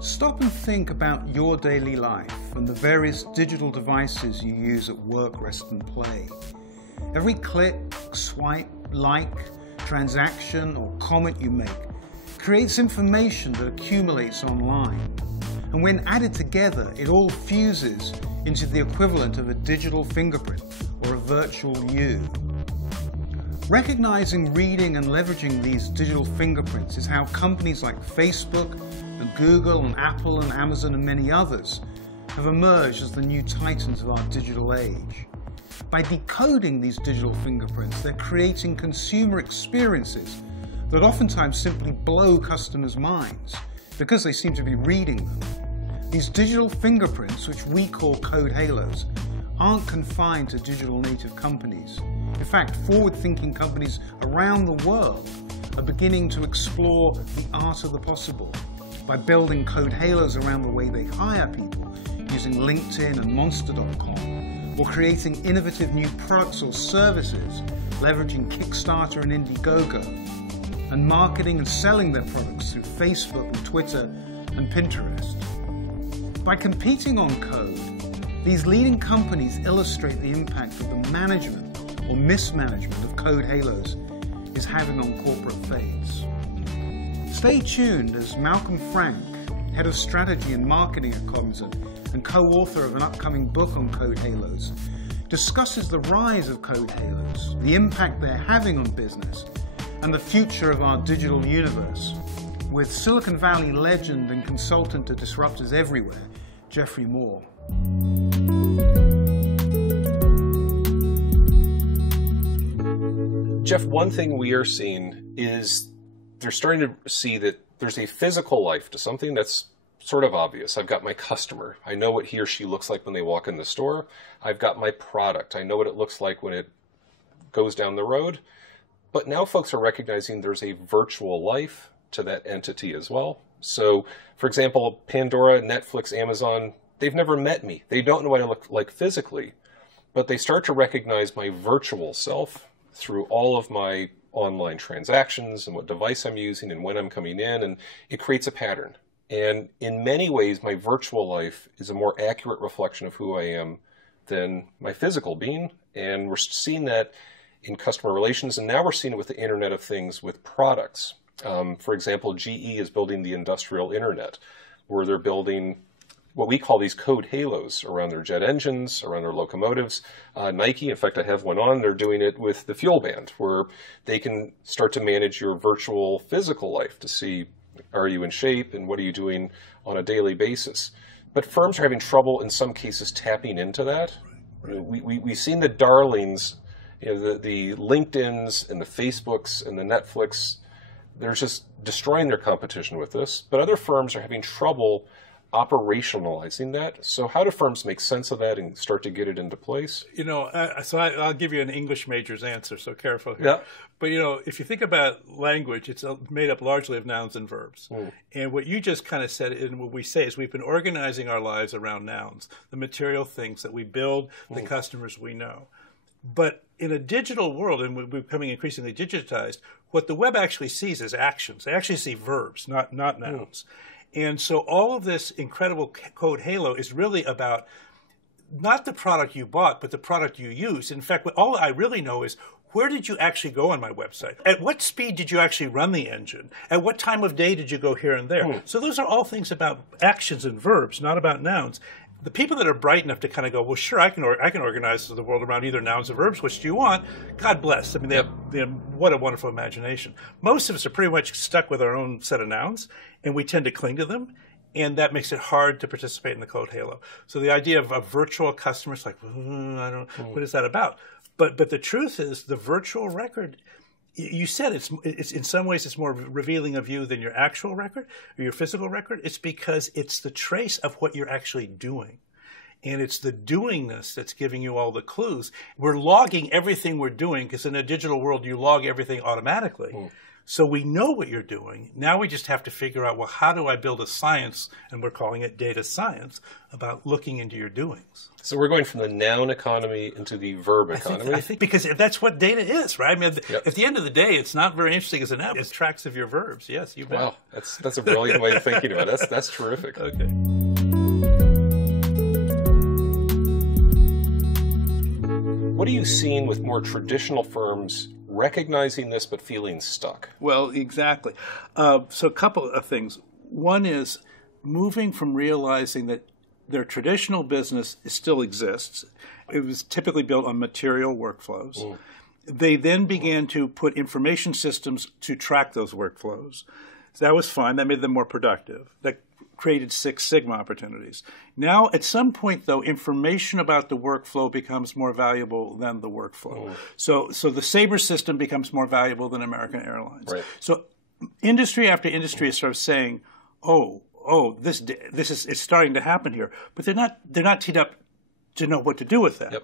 Stop and think about your daily life and the various digital devices you use at work, rest and play. Every click, swipe, like, transaction or comment you make creates information that accumulates online. And when added together, it all fuses into the equivalent of a digital fingerprint or a virtual you. Recognizing, reading and leveraging these digital fingerprints is how companies like Facebook and Google and Apple and Amazon and many others have emerged as the new titans of our digital age. By decoding these digital fingerprints, they're creating consumer experiences that oftentimes simply blow customers' minds because they seem to be reading them. These digital fingerprints, which we call code halos, aren't confined to digital native companies. In fact, forward-thinking companies around the world are beginning to explore the art of the possible by building code halos around the way they hire people using LinkedIn and Monster.com, or creating innovative new products or services leveraging Kickstarter and Indiegogo, and marketing and selling their products through Facebook and Twitter and Pinterest. By competing on code, these leading companies illustrate the impact that the management or mismanagement of code halos is having on corporate fates. Stay tuned as Malcolm Frank, Head of Strategy and Marketing at Cognizant and co-author of an upcoming book on code halos, discusses the rise of code halos, the impact they're having on business, and the future of our digital universe, with Silicon Valley legend and consultant to disruptors everywhere, Geoffrey Moore. Jeff, one thing we are seeing is they're starting to see that there's a physical life to something that's sort of obvious. I've got my customer. I know what he or she looks like when they walk in the store. I've got my product. I know what it looks like when it goes down the road. But now folks are recognizing there's a virtual life to that entity as well. So, for example, Pandora, Netflix, Amazon, they've never met me. They don't know what I look like physically, but they start to recognize my virtual self through all of my online transactions and what device I'm using and when I'm coming in, and it creates a pattern. And in many ways, my virtual life is a more accurate reflection of who I am than my physical being. And we're seeing that in customer relations, and now we're seeing it with the Internet of Things with products. For example, GE is building the industrial internet, where they're building what we call these code halos around their jet engines, around their locomotives. Nike, in fact, I have one on, they're doing it with the Fuel Band, where they can start to manage your virtual physical life to see, are you in shape and what are you doing on a daily basis? But firms are having trouble in some cases tapping into that. We've seen the darlings, the LinkedIns and the Facebooks and the Netflix, they're just destroying their competition with this. But other firms are having trouble operationalizing that. So how do firms make sense of that and start to get it into place? I'll give you an English major's answer, so careful here. Yeah. But, if you think about language, it's made up largely of nouns and verbs. And what you just kind of said, and what we say is we've been organizing our lives around nouns, the material things that we build, the customers we know. But in a digital world, and we're becoming increasingly digitized, what the web actually sees is actions. They actually see verbs, not nouns. And so all of this incredible code halo is really about not the product you bought, but the product you use. In fact, all I really know is, where did you actually go on my website? At what speed did you actually run the engine? At what time of day did you go here and there? So those are all things about actions and verbs, not about nouns. The people that are bright enough to kind of go, well, sure, I can organize the world around either nouns or verbs. Which do you want? God bless. I mean, they have what a wonderful imagination. Most of us are pretty much stuck with our own set of nouns, and we tend to cling to them, and that makes it hard to participate in the code halo. So the idea of a virtual customer is like, what is that about? But the truth is, the virtual record, you said it's in some ways it's more revealing of you than your actual record or your physical record. It's because it's the trace of what you're actually doing. And it's the doingness that's giving you all the clues. We're logging everything we're doing because in a digital world, you log everything automatically. So we know what you're doing. Now we just have to figure out, well, how do I build a science, and we're calling it data science, about looking into your doings. So we're going from the noun economy into the verb economy? I think because that's what data is, right? I mean, at the end of the day, it's not very interesting as an app. It's tracks of your verbs. Yes, you bet. Wow, that's a brilliant way of thinking about it. That's terrific. Okay. What are you seeing with more traditional firms recognizing this but feeling stuck? Well, exactly. So a couple of things. One is moving from realizing that their traditional business still exists. It was typically built on material workflows. They then began to put information systems to track those workflows. So that was fine. That made them more productive. That created Six Sigma opportunities. Now, at some point, though, information about the workflow becomes more valuable than the workflow. So the Sabre system becomes more valuable than American Airlines. Right. So industry after industry is sort of saying, this is it's starting to happen here, but they're not teed up to know what to do with that. Yep.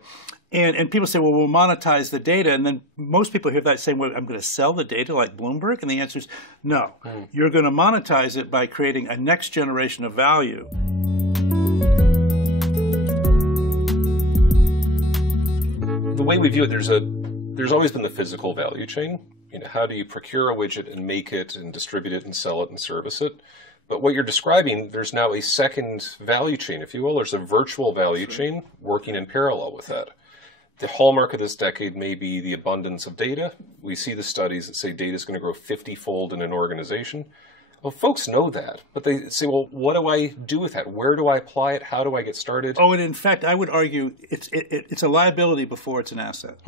And people say, well, we'll monetize the data. And then most people hear that saying, well, I'm going to sell the data like Bloomberg. And the answer is no. You're going to monetize it by creating a next generation of value. The way we view it, there's always been the physical value chain. You know, how do you procure a widget and make it and distribute it and sell it and service it? But what you're describing, there's now a second value chain, if you will. There's a virtual value chain working in parallel with that. The hallmark of this decade may be the abundance of data. We see the studies that say data is going to grow 50-fold in an organization. Well, folks know that, but they say, well, what do I do with that? Where do I apply it? How do I get started? Oh, and in fact, I would argue it's a liability before it's an asset.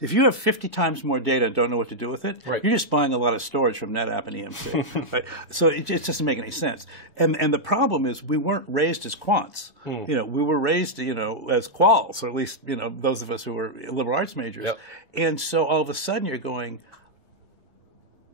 If you have 50 times more data and don't know what to do with it, you're just buying a lot of storage from NetApp and EMC. Right? So it just doesn't make any sense. And the problem is we weren't raised as quants. You know, we were raised, as quals, or at least, those of us who were liberal arts majors. Yep. And so all of a sudden you're going,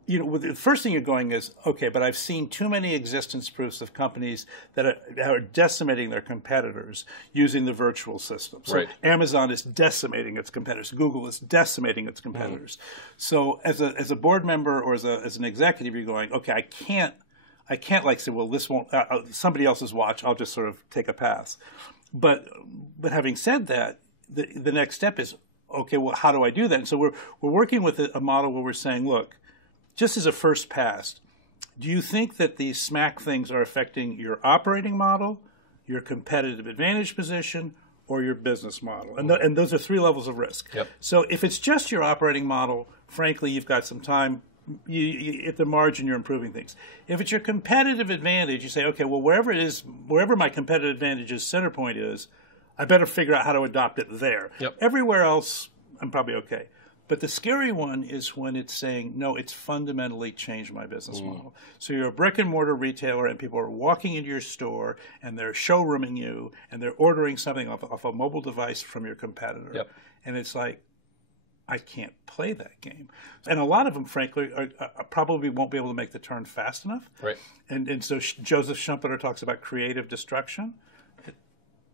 the first thing you're going is, okay, but I've seen too many existence proofs of companies that are decimating their competitors using the virtual system. So Amazon is decimating its competitors. Google is decimating its competitors. So as a board member or as an executive, you're going, okay, I can't like say, well, this won't, somebody else's watch, I'll just sort of take a pass. But having said that, the next step is, okay, well, how do I do that? And so we're working with a model where we're saying, look, just as a first pass, do you think that these SMAC things are affecting your operating model, your competitive advantage position, or your business model? And those are three levels of risk. Yep. So if it's just your operating model, frankly, you've got some time. At the margin, you're improving things. If it's your competitive advantage, you say, okay, well, wherever my competitive advantage's center point is, I better figure out how to adopt it there. Yep. Everywhere else, I'm probably okay. But the scary one is when it's saying, no, it's fundamentally changed my business model. So you're a brick and mortar retailer and people are walking into your store and they're showrooming you and they're ordering something off a mobile device from your competitor. Yep. And it's like, I can't play that game. And a lot of them, frankly, probably won't be able to make the turn fast enough. Right. And so Joseph Schumpeter talks about creative destruction.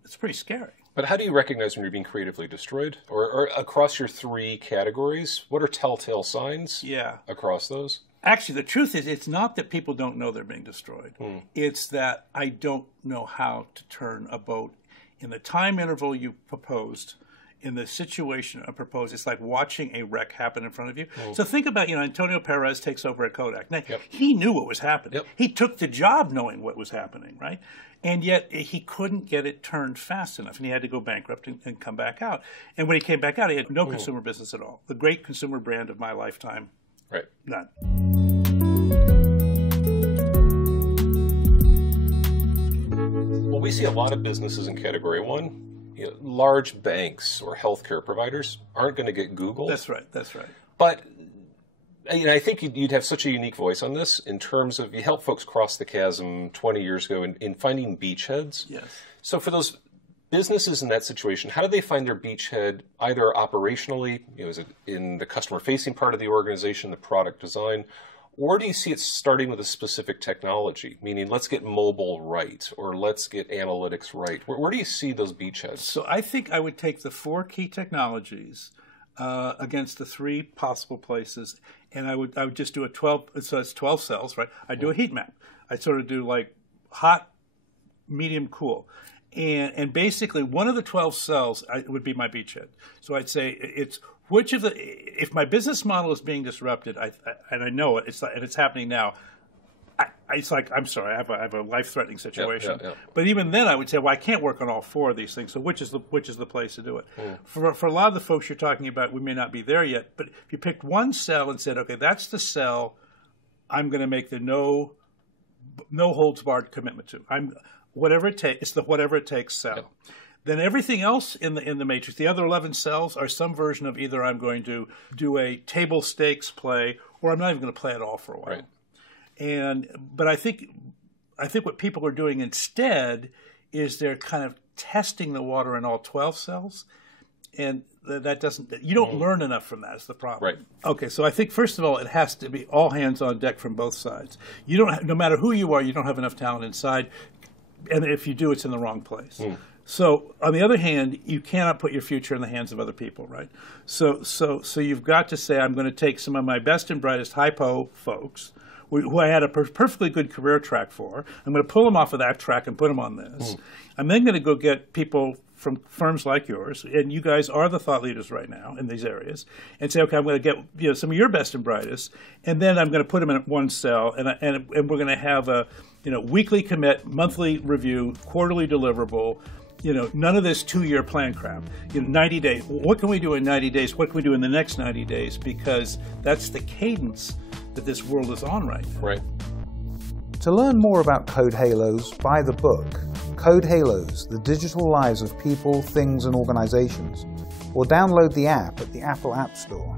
It's pretty scary. But how do you recognize when you're being creatively destroyed? Or across your three categories, what are telltale signs across those? Actually, the truth is it's not that people don't know they're being destroyed. It's that I don't know how to turn a boat in the time interval you proposed, in the situation I proposed. It's like watching a wreck happen in front of you. So think about, Antonio Perez takes over at Kodak. Now, he knew what was happening. He took the job knowing what was happening, right? And yet he couldn't get it turned fast enough, and he had to go bankrupt and come back out. And when he came back out, he had no consumer business at all. The great consumer brand of my lifetime, none. Well, we see a lot of businesses in Category 1. Large banks or healthcare providers aren't going to get Googled. That's right. But I think you'd have such a unique voice on this in terms of you helped folks cross the chasm 20 years ago in finding beachheads. Yes. So for those businesses in that situation, how do they find their beachhead either operationally, is it in the customer-facing part of the organization, the product design, or do you see it starting with a specific technology, meaning let's get mobile right or let's get analytics right? Where do you see those beachheads? So I think I would take the four key technologies against the 3 possible places, and I would just do a 12. So it's 12 cells, right? I do a heat map. I sort of do like hot, medium, cool. And basically, one of the 12 cells would be my beachhead. So I'd say it's which of the, if my business model is being disrupted, and I know it, and it's happening now. It's like, I'm sorry, I have a life-threatening situation. But even then, I would say, well, I can't work on all 4 of these things. So which is the place to do it? For a lot of the folks you're talking about, we may not be there yet. But if you picked one cell and said, okay, that's the cell I'm going to make the no holds barred commitment to. Whatever it takes, it's the whatever it takes cell. Then everything else in the matrix, the other 11 cells, are some version of either I'm going to do a table stakes play, or I'm not even going to play at all for a while. But I think what people are doing instead is they're kind of testing the water in all 12 cells, and that doesn't. You don't learn enough from that. Is the problem? Okay, so I think first of all, it has to be all hands on deck from both sides. You don't, no matter who you are, you don't have enough talent inside. And if you do, it's in the wrong place. So on the other hand, you cannot put your future in the hands of other people, right? So you've got to say, I'm going to take some of my best and brightest hypo folks, who I had a perfectly good career track for. I'm going to pull them off of that track and put them on this. I'm then going to go get people from firms like yours, and you guys are the thought leaders right now in these areas, and say, okay, I'm going to get some of your best and brightest, and then I'm going to put them in one cell, and we're going to have a weekly commit, monthly review, quarterly deliverable. None of this 2-year plan crap. 90 days. What can we do in 90 days? What can we do in the next 90 days? Because that's the cadence that this world is on right now. To learn more about Code Halos, buy the book, Code Halos, The Digital Lives of People, Things and Organizations, or download the app at the Apple App Store.